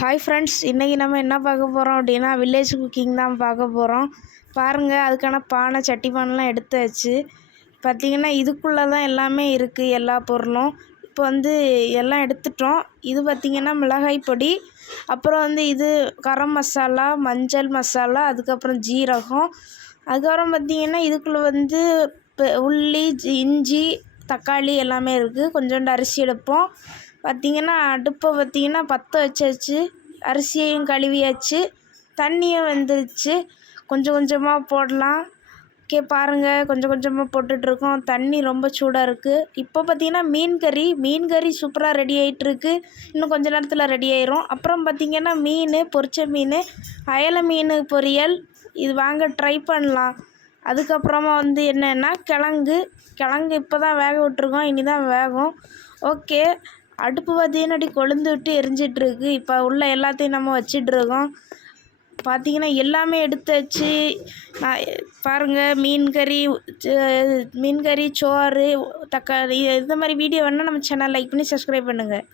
Hi friends, இன்றைக்கி நம்ம என்ன பார்க்க போகிறோம் அப்படின்னா வில்லேஜ் குக்கிங் தான் பார்க்க போகிறோம். பாருங்கள், அதுக்கான பானை சட்டி பானைலாம் எடுத்தாச்சு. பார்த்திங்கன்னா இதுக்குள்ளே தான் எல்லாமே இருக்குது, எல்லா பொருளும். இப்போ எல்லாம் எடுத்துட்டோம். இது பார்த்திங்கன்னா மிளகாய் பொடி, அப்புறம் இது கரம் மசாலா, மஞ்சள் மசாலா, அதுக்கப்புறம் ஜீரகம். அதுக்கப்புறம் பார்த்திங்கன்னா இதுக்குள்ளே உள்ளி, இஞ்சி, தக்காளி எல்லாமே இருக்குது. கொஞ்சோண்டு அரிசி எடுப்போம். பார்த்திங்கன்னா அடுப்பை பற்ற வச்சாச்சு. அரிசியையும் கழுவியாச்சு. தண்ணியும் வெந்துருச்சு. கொஞ்சம் கொஞ்சமாக போடலாம். ஓகே, பாருங்கள், கொஞ்சம் கொஞ்சமாக போட்டுட்ருக்கோம். தண்ணி ரொம்ப சூடாக இருக்குது. இப்போ பார்த்திங்கன்னா மீன் கறி சூப்பராக ரெடி ஆகிட்டுருக்கு. இன்னும் கொஞ்சம் நேரத்தில் ரெடி ஆயிரும். அப்புறம் பார்த்திங்கன்னா பொரிச்ச மீன், அயலை மீன் பொரியல். இது வாங்க ட்ரை பண்ணலாம். அதுக்கப்புறமா என்னென்னா கிழங்கு இப்போ தான் வேக விட்ருக்கோம். இனி தான் வேகும். ஓகே, அடுப்பு பார்த்திங்கன்னா கொழுந்து விட்டு எரிஞ்சிட்ருக்கு. இப்போ உள்ள எல்லாத்தையும் நம்ம வச்சிட்ருக்கோம். பார்த்திங்கன்னா எல்லாமே எடுத்தாச்சு. பாருங்கள், மீன் கறி, சோறு, தக்காளி, இந்த மாதிரி வீடியோ வேணால் நம்ம சேனல் லைக் பண்ணி சப்ஸ்கிரைப் பண்ணுங்கள்.